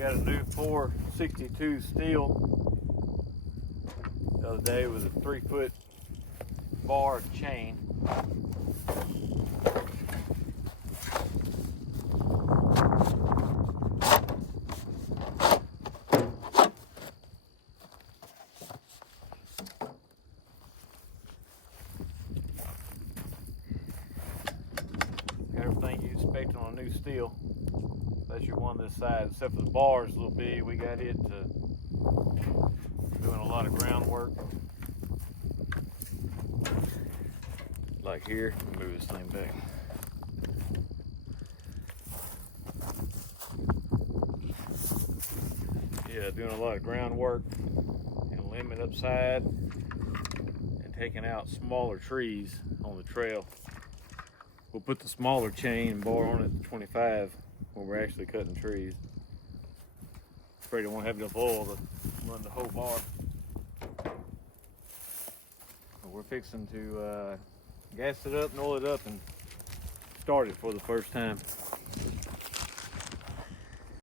got a new 462 steel the other day with a 3-foot bar chain. Got everything you expect on a new steel. That's your one this side, except for the bar is a little big. We got it doing a lot of groundwork. Like here, let me move this thing back. Yeah, doing a lot of groundwork and limbing upside and taking out smaller trees on the trail. We'll put the smaller chain and bar on it at 25 when we're actually cutting trees. Afraid I won't have enough oil to run the whole bar. But we're fixing to gas it up and oil it up and start it for the first time.